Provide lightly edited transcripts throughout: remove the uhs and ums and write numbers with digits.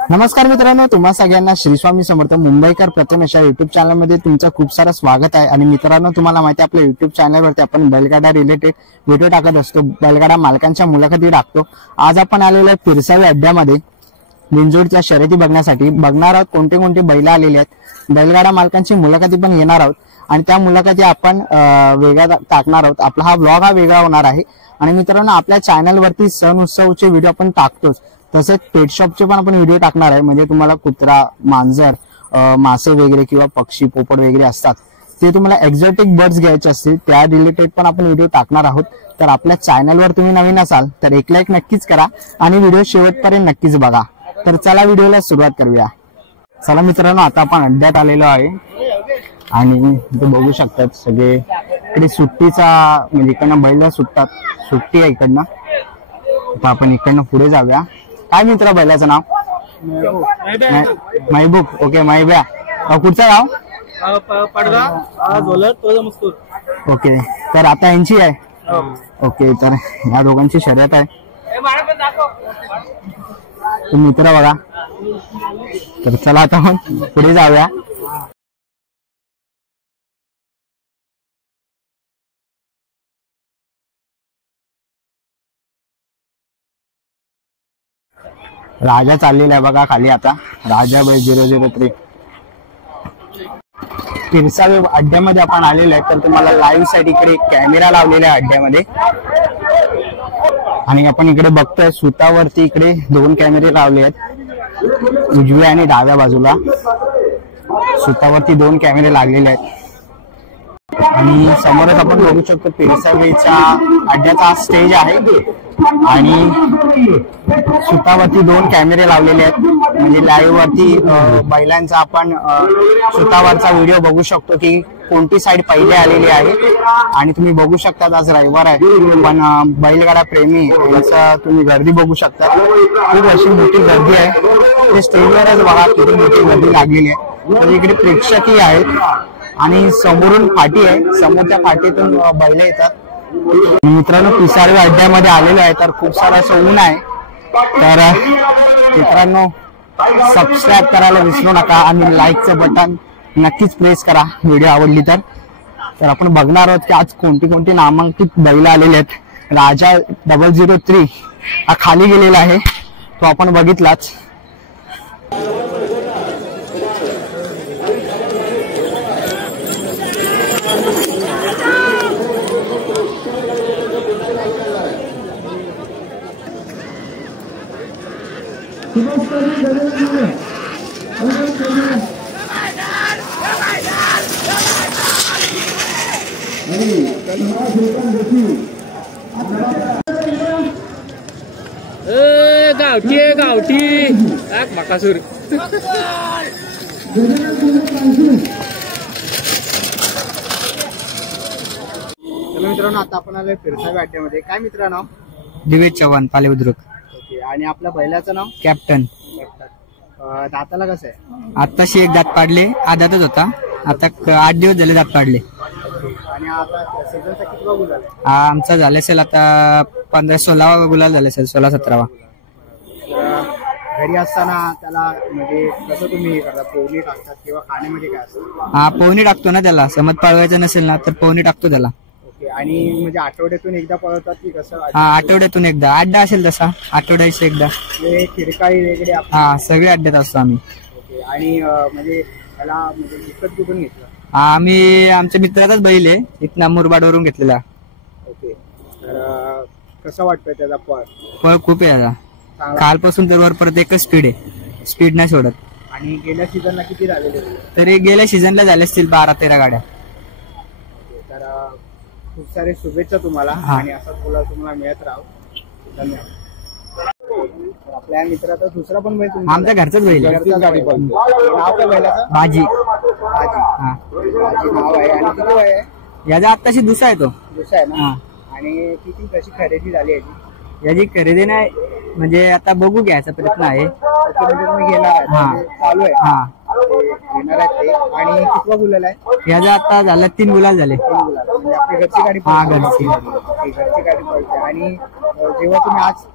नमस्कार मित्रांनो, तुम्हा सगळ्यांना श्री स्वामी समर्थ मुंबईकर प्रथमेश या युट्यूब चॅनल मध्ये तुमचं खूप सारं स्वागत आहे। आणि मित्रांनो, तुम्हाला माहिती आहे आपल्या युट्यूब चॅनलवरती आपण बैलगाडा रिलेटेड व्हिडिओ टाकत असतो, बैलगाडा मालकांच्या मुलाखती टाकतो। आज आपण आलेलो आहे पिरसावी अड्ड्यामध्ये बिनजोडच्या शर्यती बघण्यासाठी। बघणार आहोत कोणते कोणते बैल आलेले आहेत, बैलगाडा मालकांची मुलाखती पण घेणार आहोत आणि त्या मुलाखती आपण वेगळा टाकणार आहोत। आपला हा ब्लॉग हा वेगळा होणार आहे। आणि मित्रांनो, आपल्या चॅनलवरती सण उत्सवचे व्हिडिओ आपण टाकतोच, तसेच पेट शॉपचे पण आपण व्हिडिओ टाकणार आहे। म्हणजे तुम्हाला कुत्रा, मांजर, मासे वगैरे किंवा पक्षी, पोपट वगैरे असतात, ते तुम्हाला एक्झॉटिक बर्ड्स घ्यायचे असतील त्या रिलेटेड पण आपण व्हिडिओ टाकणार आहोत। तर आपल्या चॅनलवर तुम्ही नवीन असाल तर एक लाईक नक्कीच करा आणि व्हिडिओ शेवटपर्यंत नक्कीच बघा। तर चला व्हिडिओला सुरुवात करूया। चला मित्रांनो, आता आपण अड्ड्यात आलेलो आहे आणि इथे बघू शकतात सगळे इकडे सुट्टीचा, म्हणजे इकडनं बैल सुटतात, सुट्टी आहे इकडनं। आता आपण इकडनं पुढे जाऊया। काय मित्रा बैलाचं नाव? महबूब। ओके, महब्या। कुठचं गाव? ओके, तर आता यांची आहे। ओके, तर या दोघांची शर्यत आहे। मित्र बघा, तर चला आता आपण पुढे जाऊया। राजा चाललेला आहे बघा खाली। आता राजा बाय 003 पिरसावी अड्ड्यामध्ये आपण आलेलो आहे। तर तुम्हाला लाईव्ह साठी इकडे कॅमेरा लावलेला आहे अड्ड्यामध्ये आणि आपण इकडे बघतोय सुतावरती इकडे 2 कॅमेरे लावले आहेत, उजव्या आणि डाव्या बाजूला सुतावरती 2 कॅमेरे लागलेले आहेत। आणि समोरच आपण बघू शकतो पिरसावीच्या अड्ड्याचा स्टेज आहे आणि सुतावरती 2 कॅमेरे लावलेले आहेत। म्हणजे लाईव्ह वरती बैलांचा आपण सुतावरचा व्हिडिओ बघू शकतो की कोणती साईड पहिले आलेली आहे। आणि तुम्ही बघू शकता आज रविवार आहे, पण बैलगाडा प्रेमी यांचा तुम्ही गर्दी बघू शकता, खूप अशी मोठी गर्दी आहे। ते स्टेजवरच बघा किती मोठी गर्दी लागलेली आहे। तर इकडे प्रेक्षकही आहेत आणि समोरून फाटी आहे, समोरच्या फाटीतून बैल येतात। मित्रांनो, पिरसावी अड्ड्यामध्ये आलेलो आहे, तर खूप सारं असं ऊन आहे। तर मित्रांनो, सबस्क्राईब करायला विसरू नका आणि लाईकचं बटन नक्कीच प्रेस करा व्हिडिओ आवडली तर। तर आपण बघणार आहोत की आज कोणती कोणती नामांकित बैल आलेले आहेत। राजा 003 हा खाली गेलेला आहे, तो आपण बघितलाच। गावठी गावठी बाकासूर। मित्रांनो, आता आपण आलोय पिरसावी अड्ड्यामध्ये। काय मित्रांनो? दिवेश चव्हाण, पाले बुद्रुक। ओके, आणि आपल्या बैलाचं नाव? कॅप्टन। दाताला कसं आहे? आताशी एक दात पाडले, आदातच होता, आता 8 दिवस झाले दात पाडले। आणि आता सीझनचा कितवा गुलाल आहे? आमचा झाला असेल आता 15-16 गुलाल झाले असेल, 16-17वा। घरी असताना त्याला म्हणजे कसं तुम्ही करता? पोहणी टाकतात किंवा खाण्यामध्ये काय असतं? हा, पोहणी टाकतो ना त्याला, समज पळवायचं नसेल ना तर पोहणी टाकतो त्याला। ओके, आणि म्हणजे आठवड्यातून एकदा पळवतात की कसं? हा, आठवड्यातून एकदा, अड्डा असेल तसा आठवड्याची एकदा। खिरकाळी वगैरे? हा, सगळे अड्ड्यात असतो आम्ही। ओके, आणि म्हणजे त्याला म्हणजे विकत कुठून घेतलं? आम्ही आमच्या मित्राचाच बैल आहे, इथं मुरबाडवरून घेतलेला। ओके, तर कसं वाटतंय त्याचा पळ? पळ खूप आहे आता, कालपासून तर वरपर्यंत एकच स्पीड आहे, स्पीड नाही सोडत। आणि गेल्या सीझनला किती झालेले? तरी गेल्या सीझनला झाले असतील 12-13 गाड्या। तर खूप सारे शुभेच्छा तुम्हाला आणि असाच गुलाल तुम्हाला मिळत राहू। धन्यवाद। आपल्या मित्राचा दुसरा पण बैल आमच्या घरचाच बैल आहे। नाव काय बैलाचं? बाजी। बाजी, हा, बाजी नाव आहे। आणि किती वय आहे याचा? आत्ताशी दुसरा आहे तो। दुसरा आहे ना? आणि किती कशी खरेदी झाली याची? याची खरेदी नाही, म्हणजे आता बघू घ्यायचा प्रयत्न आहे। म्हणजे तुम्ही घेणार आहे? चालू आहे? हा, घेणार आहे ते। आणि कितवा गुलाल आहे याचा? आता झाला 3 गुलाल झाले। 3 गुलाल, म्हणजे आपली घरची गाडी? हा, घरची गाडी पळते। आणि जेव्हा तुम्ही आज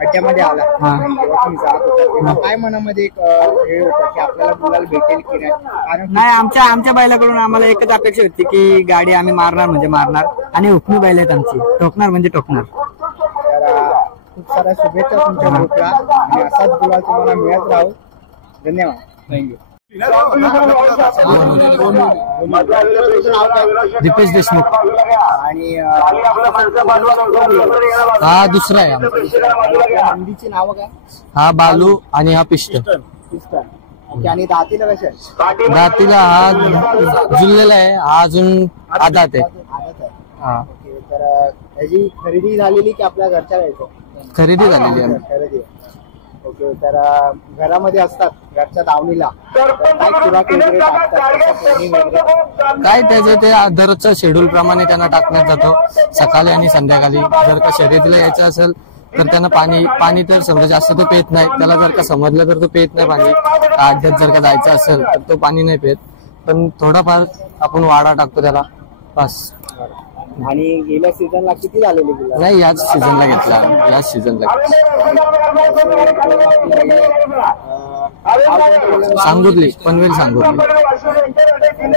अड्ड्यामध्ये आला हा. तेव्हा तुम्ही जात होता तेव्हा काय मनामध्ये एक हे होतं की आपल्याला गुलाल भेटेल की नाही? कारण नाही, आमच्या बैलाकडून आम्हाला एकच अपेक्षा होती की गाडी आम्ही मारणार म्हणजे मारणार, आणि हुकमी बैल आहेत आमची, टोकणार म्हणजे टोकणार. तर खूप साऱ्या शुभेच्छा तुमच्या ग्रुपला आणि असाच गुलाल तुम्हाला मिळत राहू. धन्यवाद. थँक्यू. दीपेश देशमुख. आणि हा दुसरा आहे आमचा. नंदीची नावं काय? हा बालू आणि हा पिस्ट. पिस्टन. ओके. आणि दातीला कशा आहे? दातीला हा जुळलेला आहे, हा अजून आदात आहे. आदत आहे. हा ओके. तर त्याची खरेदी झालेली की आपल्या घरच्या घ्यायचं? खरेदी झालेली आहे. खरेदी. ओके. तर घरामध्ये असतात घरच्या दावणीला तर काय खुराक वगैरे टाकतात, पोळी वगैरे? काय त्याचं ते दररोजच्या शेड्यूल प्रमाणे त्यांना टाकण्यात जातो, सकाळी आणि संध्याकाळी. जर का शर्यतीला यायचं असेल तर त्यांना पाणी तर समजा जास्त तो पेत नाही. त्याला जर का समजलं तर तो पेत नाही पाणी. अड्ड्यात जर का जायचं असेल तर तो पाणी नाही पेत, पण थोडाफार आपण वाडा टाकतो त्याला, बस. आणि गेल्या सीझनला किती झालेली गुलाल? नाही, याच सीझनला घेतला, याच सीझनला. सांगुतली, पनवेल सांगुतली.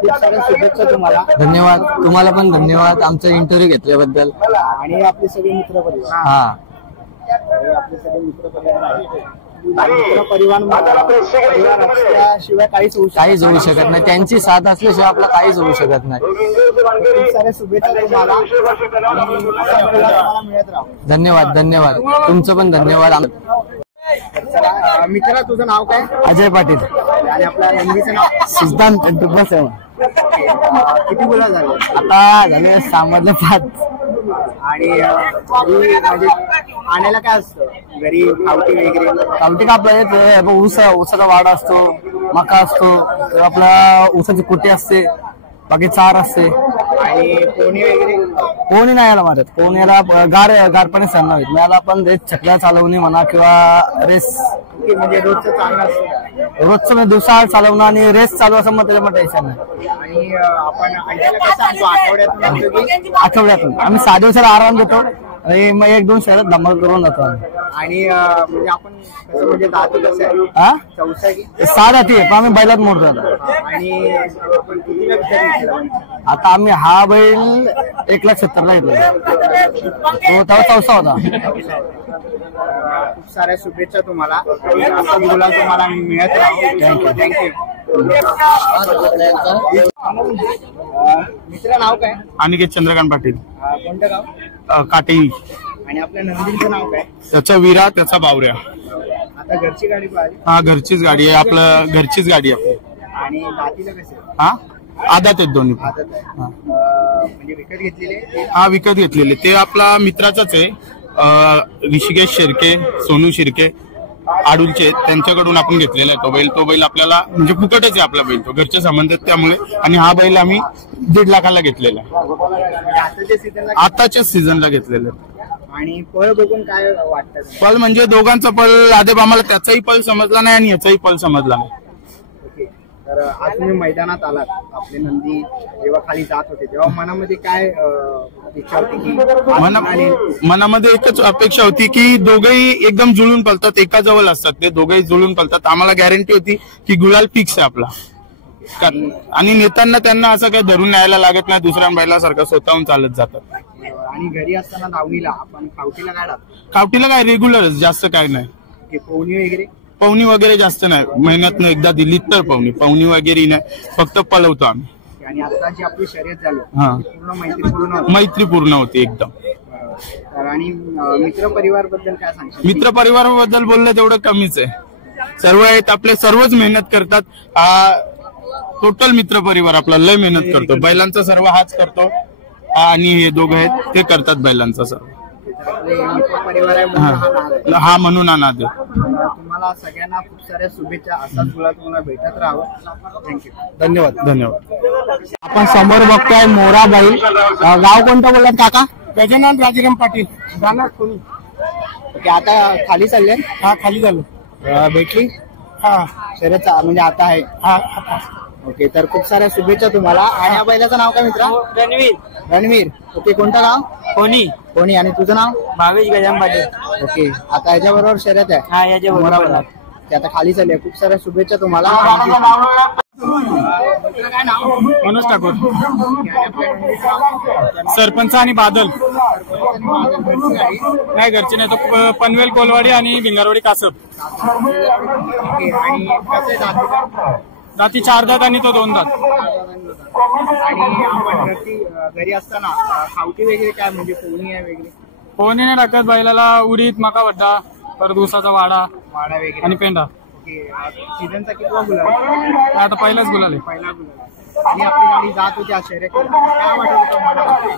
खूप साऱ्या शुभेच्छा तुम्हाला. धन्यवाद. तुम्हाला पण धन्यवाद आमचा इंटरव्ह्यू घेतल्याबद्दल. आणि आपले सगळे मित्र परिवार. हा आपले सगळे मित्र परिवार असल्याशिवाय काहीच होऊ शकत नाही. त्यांची साथ असल्याशिवाय आपला काहीच होऊ शकत नाही. खूप साऱ्या शुभेच्छा तुम्हाला. मिळत राहू. धन्यवाद. तुमचं पण धन्यवाद. मित्रा, तुझं नाव काय? अजय पाटील. आणि आपल्या नंदीचं नाव? सिद्धांत ट्रिपल 7. किती गुलाल झाले? आता झाले 6 मधले 5. आणि म्हणजे आणायला काय असतं घरी? खावटी वगैरे? कावटी कापला ऊसाचा वाडा असतो, मका असतो, आपला ऊसाची कुटी असते, बाकी चार असते. आणि पोणी वगैरे? पोहणी नाही याला मारत. पोहण्याला गारपणे सण नाहीत. मला पण रेस छकड्या चालवणे म्हणा किंवा रेस म्हणजे रोजचं चांगलं असतं. रोजचं म्हणजे दिवसा चालवणं आणि रेस चालू असं मग त्याच्यामुळे टेन्शन नाही. आणि आपण अंड्याला कसं आणतो? आठवड्यातून आणतो की? आठवड्यातून. आम्ही 6 दिवसाला आराम देतो आणि मग 1-2 शहरात धमाल करून जातो आम्ही. आणि म्हणजे आपण कसं म्हणजे दाती कसं आहे? हा, चौसा की? 6 जाती आहे, पण आम्ही बैलात मोडतो. आणि आपण कितीला विचार केला? आता आम्ही हा बैल 1,70,000 घेतला, तेव्हा चौसा होता. खूप साऱ्या शुभेच्छा तुम्हाला. असा गुलाल तुम्हाला मिळत राहू. थँक्यू. मित्र नाव काय? अनिकेत चंद्रकांत पाटील. कोणतं गाव? काटेई. आणि आपल्या नंदीचं नाव काय? त्याचा विरा, त्याचा बावऱ्या. आता घरची गाडी पाहिली? हा, घरचीच गाडी आहे. आपलं घरचीच गाडी आहे. आणि दातीला कसे? हा, आदात आहेत दोन्ही. आदत आहे. म्हणजे विकत घेतलेले? हा, विकत घेतलेले. ते आपला मित्राचाच आहे, ऋषिकेश शिर्के, सोनू शिर्के आडूलचे, त्यांच्याकडून आपण घेतलेला आहे तो बैल. तो बैल आपल्याला म्हणजे फुकटच आहे आपला बैल, तो घरचे संबंध आहेत त्यामुळे. आणि हा बैल आम्ही 1.5 लाखाला घेतलेला आहे, आताच्याच सीझनला घेतलेला आहे. आणि पळ बघून काय वाटतं? पल म्हणजे दोघांचा पल आदेब आम्हाला त्याचाही पल समजला नाही आणि याचाही पल समजला नाही. ओके. तर आज तुम्ही मैदानात आलात, आपले नंदी जेव्हा खाली जात होते तेव्हा मनामध्ये काय इच्छा होती की? मनामध्ये एकच अपेक्षा होती की दोघंही एकदम जुळून पलतात, एका जवळ असतात, ते दोघंही जुळून पलतात. आम्हाला गॅरंटी होती की गुलाल फिक्स आहे आपला. आणि नेताना त्यांना असं काही धरून न्यायला लागत नाही, दुसऱ्या बैलासारखं स्वतःहून चालत जातात. आणि घरी असताना दावणीला आपण खावटीला काय टाकतो? खावटीला काय रेग्युलरच, जास्त काय नाही. पोहणी वगैरे? पवनी वगैरे जास्त नाही, महिन्यातनं एकदा दिली तर पवनी वगैरे नाही, फक्त पळवतो आम्ही. आणि आता जी आपली शर्यत झाली पूर्ण मैत्रीपूर्ण होती एकदम. आणि मित्र परिवार बद्दल काय सांगशील? मित्र परिवाराबद्दल बोललं तेवढं कमीच आहे. सर्व आहेत आपले, सर्वच मेहनत करतात. टोटल मित्र परिवार आपला लय मेहनत करतो. बैलांचा सर्व हाच करतो आणि हे दोघं आहेत ते करतात बैलांचा सर्व. परिवार आहे हा म्हणून अनाथ. तुम्हाला सगळ्यांना खूप साऱ्या शुभेच्छा. असाच मुला तुम्हाला भेटत राहावं. थँक्यू. धन्यवाद. आपण समोर बघतोय मोरा बैल. गाव कोणतं बोललात काका? गजानन राजाराम पाटील. जाणार कोणी? ओके. आता खाली चालले? हा, खाली झालो. भेटली? हा, शर्यत म्हणजे आता आहे? हा. ओके. तर खूप साऱ्या शुभेच्छा तुम्हाला. आणि या बैलाचं नाव काय मित्रा? रणवीर. रणवीर. ओके. कोणतं गाव? कोणी? आणि तुझं नाव? भावेश गजानन पाटील. ओके, आता याच्याबरोबर शर्यत आहे. हा याच्याबरोबर बरोबर. ते आता खाली चालली आहे. खूप साऱ्या शुभेच्छा तुम्हाला. काय नाव? मनोज ठाकूर, सरपंच आणि बादल. नाही घरचे नाही, तो पनवेल कोलवाडी आणि भिंगारवाडी कासब. ओके, आणि कसं आहे दाती 4 दात आणि तो 2 दात. आणि आपण घरी असताना खावटी वगैरे काय म्हणजे पोहणी आहे वगैरे? पोहणी नाही टाकत बैलाला. उडीद, मका वड्डा, परत ऊसाचा वाडा वाडा वगैरे आणि पेंडा. ओके, सीझनचा कितवा गुलाल? आता पहिलाच गुलाल आहे. पहिला गुलाल. आणि आपली गाडी जात होती आज शर्यतीला, काय वाटत होतं मनामध्ये?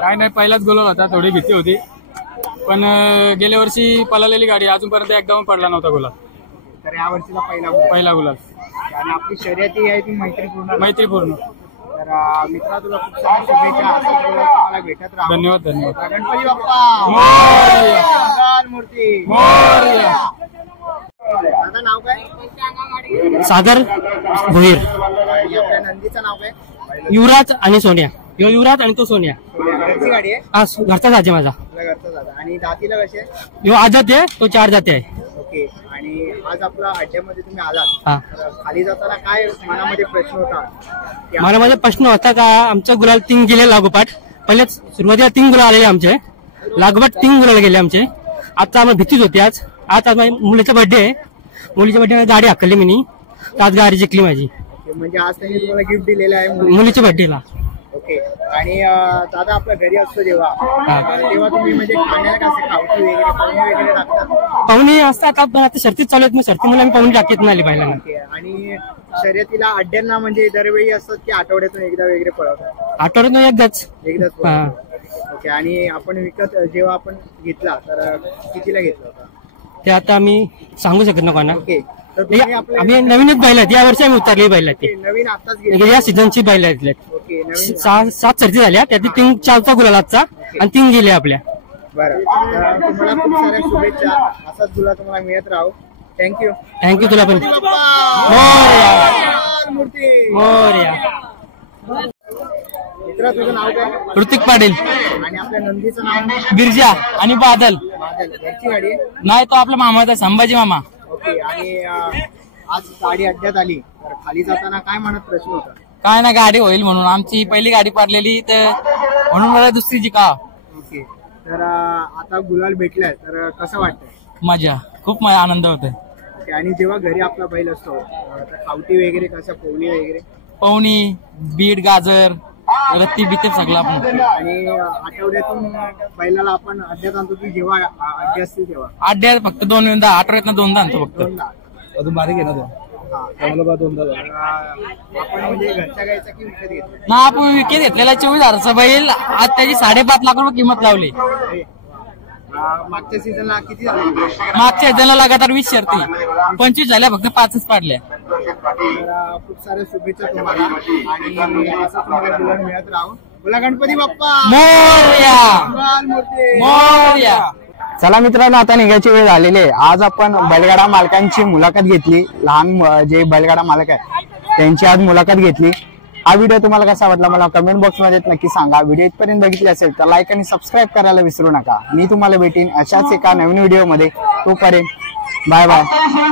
काय नाही, पहिलाच गुलाल होता. थोडी भीती होती, पण गेल्या वर्षी पळालेली गाडी अजूनपर्यंत एकदा पण पडला नव्हता गुलाल. तर या वर्षीचा पहिला गुलाल. आणि आपली शर्यती आहे ती मैत्रीपूर्ण. तर मित्रा, तुला खूप साऱ्या शुभेच्छा. असंच गुलाल तुम्हाला भेटत राहा. धन्यवाद. धन्यवाद. गणपती बाप्पा मंगल मूर्ती. आता नाव काय? सागर भोईर. आणि आपल्या नंदीचं नाव काय? युवराज आणि सोन्या. युवराज आणि तो सोन्या. घरची गाडी आहे? हा घरचा जाते माझा. आपल्या घरचा दादा. आणि दातीला कसे? यो आजात आहे, तो 4 जाते आहे. ओके, आणि आज आपला अड्ड्यामध्ये तुम्ही आलात. हा, तर खाली जाताना काय मनामध्ये प्रश्न होता? की मला माझा प्रश्न होता का आमचा गुलाल 3 गेले लागोपाठ. पहिले सुरुवातीला 3 गुलाल आलेले आमचे, लागोपाठ 3 गुलाल गेले आमचे. आता आम्हाला भीतीच होती. आज माझ्या मुलीचा बर्थडे आहे. मुलीच्या बर्थडे गाडी हाकलली मी, आज गाडी जिंकली माझी. म्हणजे आज त्यांनी तुम्हाला गिफ्ट दिलेलं आहे मुलीच्या बर्थडेला. ओके, आणि दादा आपल्या घरी असतो जेव्हा तुम्ही म्हणजे खाण्याला कसं खावटी वगैरे पाहुणे वगैरे टाकतात? पाहुणे असतात, आता शर्तीत चालू आहेत. मग शर्तीमुळे आम्ही पाहुणे टाकीत नाही आली पाहिला. ओके, आणि शर्यतीला अड्ड्यांना म्हणजे दरवेळी असतात की आठवड्यातून एकदा वगैरे पळवतात? आठवड्यातून एकदाच. ओके, आणि आपण विकत जेव्हा आपण घेतला तर कितीला घेतला होता ते आता आम्ही सांगू शकत नको ना. ओके, तर तुम्ही आम्ही नवीनच बैल आहेत. या वर्षी आम्ही उतरली बैल आहेत. ते नवीन आताच घेतला? या सीझनची बैल आहेत. ओके, नवीन 7 सर्ती झाल्या, त्यातली 4चा गुलाल आजचा आणि 3 गेले आपल्या. बरं, तर तुम्हाला खूप साऱ्या शुभेच्छा. असाच तुला तुम्हाला मिळत राहू. थँक्यू तुला पण. मोरया. मित्रा, तुझं नाव काय? ऋतिक पाटील. आणि आपल्या नंदीचं नाव? बिरजा आणि बादल. घरची गाडी आहे? नाही, तो आपला मामाचा संभाजी मामा. ओके, आणि आज गाडी अड्ड्यात आली तर खाली जाताना काय म्हणत प्रश्न होता? काय ना, गाडी होईल म्हणून. आमची पहिली गाडी पडलेली, तर म्हणून मला दुसरी जिका. ओके, तर आता गुलाल भेटलाय तर कसं वाटतंय? मजा, खूप आनंद होतोय. ओके, आणि जेव्हा घरी आपला बैल असतो तर खावटी वगैरे कसं, पोहणी वगैरे? पवनी, बीट, गाजर, रत्ती बिते सगळं आपण. आणि आठवड्यातून बैलाला आपण अड्ड्यात आणतो की जेव्हा अड्डे असतील तेव्हा? अड्ड्यात फक्त 2 आठवड्यात 2दा आणतो फक्त. 2दा. अजून बारीक आहे ना तो. आपण म्हणजे घरच्या गायचा की विकत घेतला? ना, आपण विकत घेतलेला 24,000चा बैल. आज त्याची 5.5 लाख रुपये किंमत लावली. मागच्या सीझनला किती झाले? मागच्या सीझनला लगातार 20 शर्ती, 25 झाल्या, फक्त 5च पाडल्या. तर खूप साऱ्या शुभेच्छा तुम्हाला. आणि असं तुम्हाला गुलाल मिळत राहू. बोला गणपती बाप्पा मोरया. मंगल मूर्ती. मोरया. चला मित्रांनो, आता निघायची वेळ झालेली आहे. आज आपण बैलगाडा मालकांची मुलाखत घेतली. लहान जे बैलगाडा मालक आहेत त्यांची आज मुलाखत घेतली. हा व्हिडिओ तुम्हाला कसा वाटला मला कमेंट बॉक्स मध्ये नक्की सांगा. व्हिडिओ इथपर्यंत बघितले असेल तर लाईक आणि सबस्क्राईब करायला विसरू नका. मी तुम्हाला भेटीन अशाच एका नवीन व्हिडिओ मध्ये. तोपर्यंत बाय बाय.